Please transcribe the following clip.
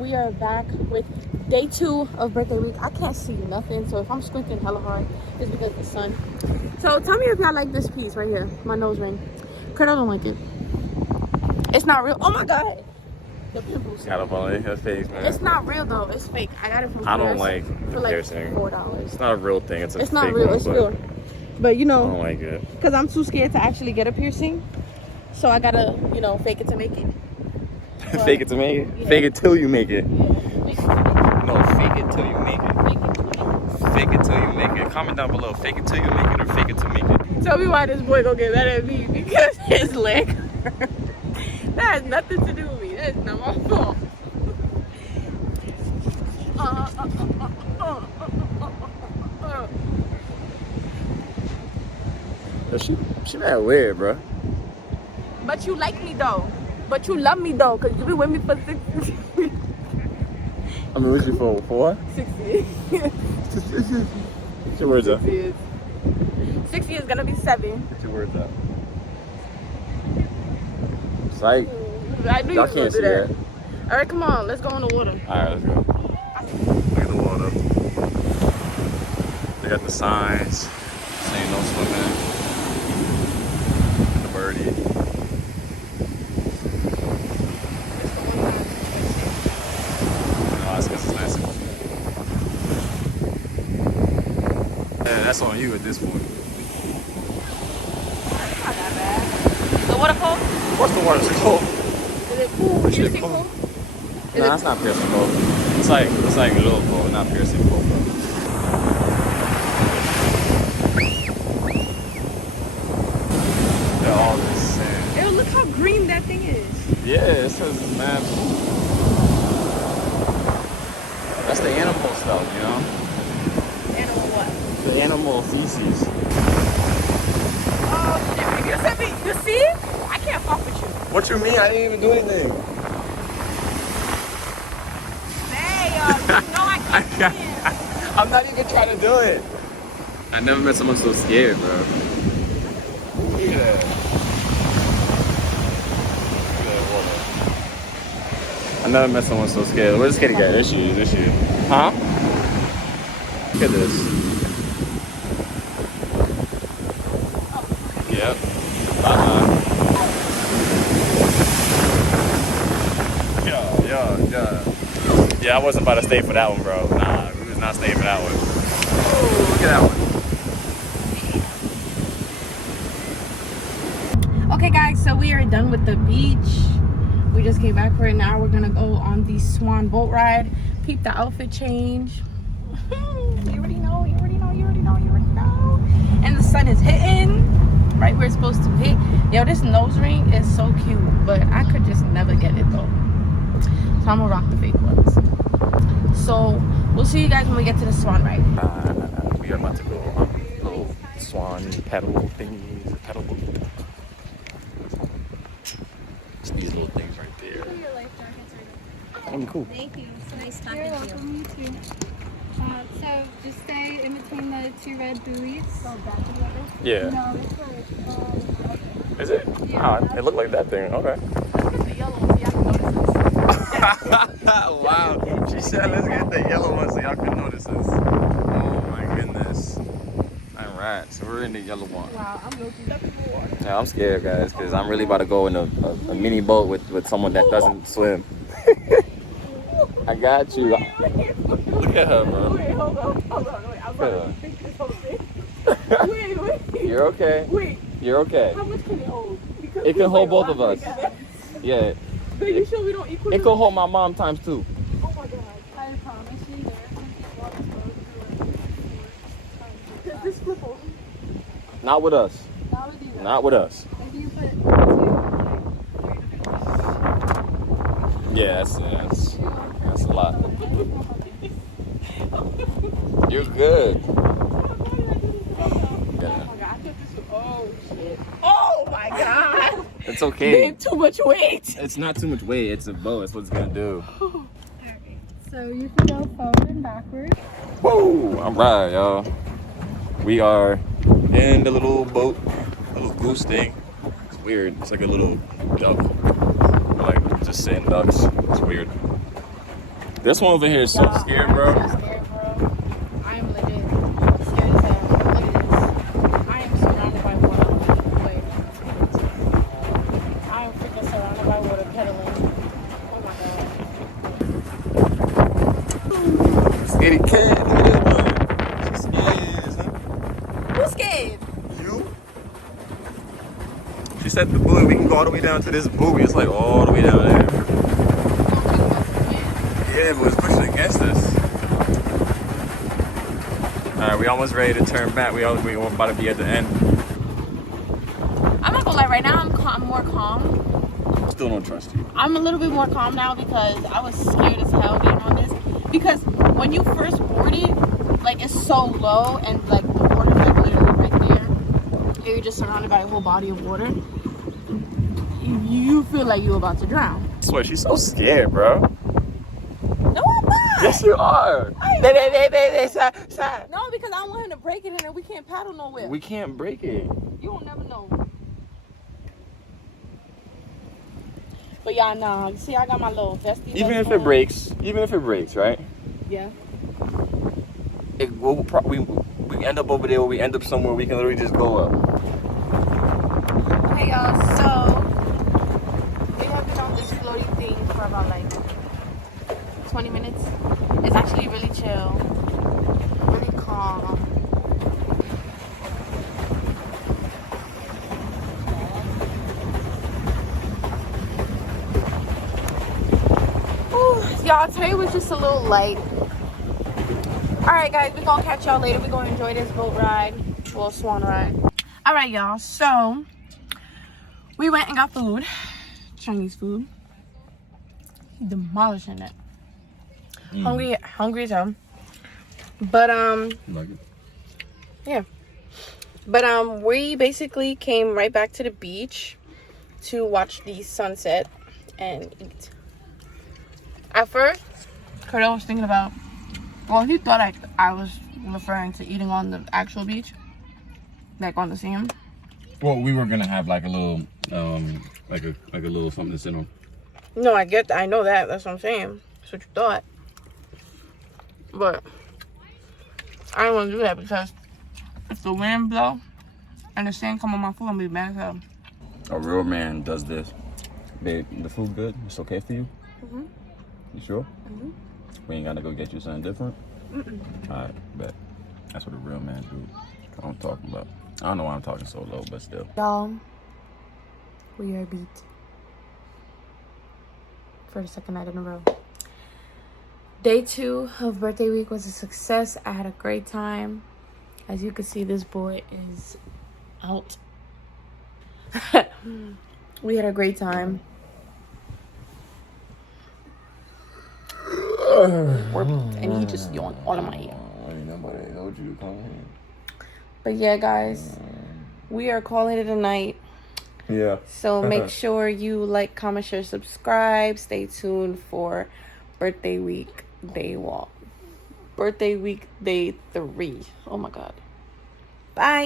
We are back with day 2 of birthday week. I can't see nothing, so if I'm squinting hella hard, it's because of the sun. So tell me if y'all like this piece right here, my nose ring. Kurt, I don't like it. It's not real. Oh my god. The pimples. Got up on her face, man. It's not real though. It's fake. I got it from I don't like for like piercing. $4. It's not a real thing. It's not fake real. one, It's real. But you I know, don't like it. because I'm too scared to actually get a piercing, so I gotta, you know, fake it to make it. But, Fake it to make it. Yeah. Fake it till you make it. Yeah, fake it to make it. No, fake it till you make it. Fake it to make it. Fake it till you make it. Comment down below. Fake it till you make it or fake it to make it. Tell me why this boy gonna get mad at me because his leg hurt. That has nothing to do with me. That's not my fault. She that weird, bro. But you like me though. But you love me though, cause you been with me for 6 years. I'm with you for 4? 6 years. Get your words up. 6 years. 6 years gonna be 7. Get your words up. Psych. I knew you Y'all was gonna can't do see that. that. All right, come on, let's go in the water. Alright, let's go. Look at the water. They got the signs saying no swimming. And the birdie. Oh, that's because it's nice. Yeah, that's on you at this point. Not that bad. The water cold? Of course the water's cold. Is it cool? That shit Is it cold. cool? No, that's not piercing cold. It's like a little cold, not piercing cold, bro. They're all the same. Ew, look how green that thing is. Yeah, it says man. That's the animal stuff, you know? Animal what? The animal feces. Oh shit, you said me. You see? I can't fuck with you. What you mean? I didn't even do anything. Hey, you know I can't win. I'm not even trying to do it. I never met someone so scared, bro. Yeah. I never met someone so scared. We're just getting at issues. Huh? Look at this. Yep. Yeah, I wasn't about to stay for that one, bro. Nah, we was not staying for that one. Oh, look at that one. Okay guys, so we are done with the beach. We just came back for it. Now we're gonna go on the Swan boat ride. Peep the outfit change. You already know. And the sun is hitting right where it's supposed to hit. Yo, this nose ring is so cute, but I could just never get it though. So I'm gonna rock the fake ones. So we'll see you guys when we get to the Swan ride. We are about to go on little swan pedal thingies, pedal boat. It's these little things right there. Your life jackets are That'd be cool. Thank you. It's nice talking You're to you. welcome. You too. So just stay in between the 2 red buoys. Go back to the other. Yeah. No, this one. Is it? Yeah. Oh, it looked like that thing. Okay. Let's get the yellow one so y'all can notice this. Wow. She said, let's get the yellow one so y'all can notice this. Oh my goodness. Alright, so we're in the yellow one. Wow, I'm looking up in the water. Yeah, I'm scared, guys, because I'm really about to go in a mini boat with someone that doesn't swim. I got you. Look at her, bro. Wait, hold on. Wait, I'm about to think this whole thing. Wait. You're okay. Wait, You're okay. how much can it hold? Because It we can hold might both of laugh us. together. Yeah. But you sure we don't equal? It could hold my mom times 2. Oh my god. I promise you there are some people Does this flip over? Not with us. that would do that. Not with us. If you put 2, Yeah, that's a lot. You're good. Yeah. Oh shit. Oh my god. It's okay. Damn, too much weight. It's not too much weight. It's a boat. That's what it's gonna do. Alright. So you can go forward and backward. Whoa! All right, y'all. We are in the little boat, little goose thing. It's weird. It's like a little duck. We're like just saying ducks. It's weird. This one over here is so Y'all, scared, bro. I'm so scared, bro. I am legit scared as hell. Look at this. I am surrounded by water. Wait. I am freaking surrounded by water pedaling. Oh my god. Scaredy cat. Look at that. She's scared, huh? Who's scared? You? She said the buoy, we can go all the way down to this buoy. It's like all the way down there. Yeah, but it's pushing against us. Alright, we almost ready to turn back. We about to be at the end. I'm not gonna lie, right now I'm more calm. Still don't trust you. I'm a little bit more calm now because I was scared as hell getting on this. Because when you first board it, like it's so low and like the water's like literally right there. And you're just surrounded by a whole body of water. You feel like you're about to drown. I swear, she's so scared, bro. No, I'm not. Yes, you are. No, because I want him to break it and then we can't paddle nowhere. We can't break it. You will never know. But y'all know. See, I got my little vesty. Even vest if it on. breaks, right? Yeah. We end up over there, or we end up somewhere we can literally just go up. Okay, y'all. So we have been on this floaty thing for about like 20 minutes. It's actually really chill, really calm. Ooh, y'all, today was just a little light. Alright guys, we're gonna catch y'all later. We're gonna enjoy this boat ride. Well, swan ride. Alright y'all, so we went and got food. Chinese food. Demolishing it. Hungry as hell. But yeah. But we basically came right back to the beach to watch the sunset and eat. At first, Cordell was thinking about, well, he thought I was referring to eating on the actual beach, like on the sand. Well, we were gonna have like a little, like a little something to sit on. No, I get that. I know that. That's what I'm saying. That's what you thought. But I don't want to do that because if the wind blow and the sand come on my foot, I'm gonna be mad as hell. A real man does this. Babe, the food good? It's okay for you? Mhm. You sure? Mhm. We ain't gotta go get you something different? Alright, bet. That's what a real man do. That's what I'm talking about. I don't know why I'm talking so low, but still. Y'all, we are beat for the second night in a row. Day 2 of birthday week was a success. I had a great time. As you can see, this boy is out. We had a great time. And he just yawned all in my ear. But yeah, guys, we are calling it a night. Yeah. So make sure you like, comment, share, subscribe. Stay tuned for birthday week day walk. Birthday week day 3. Oh my god. Bye.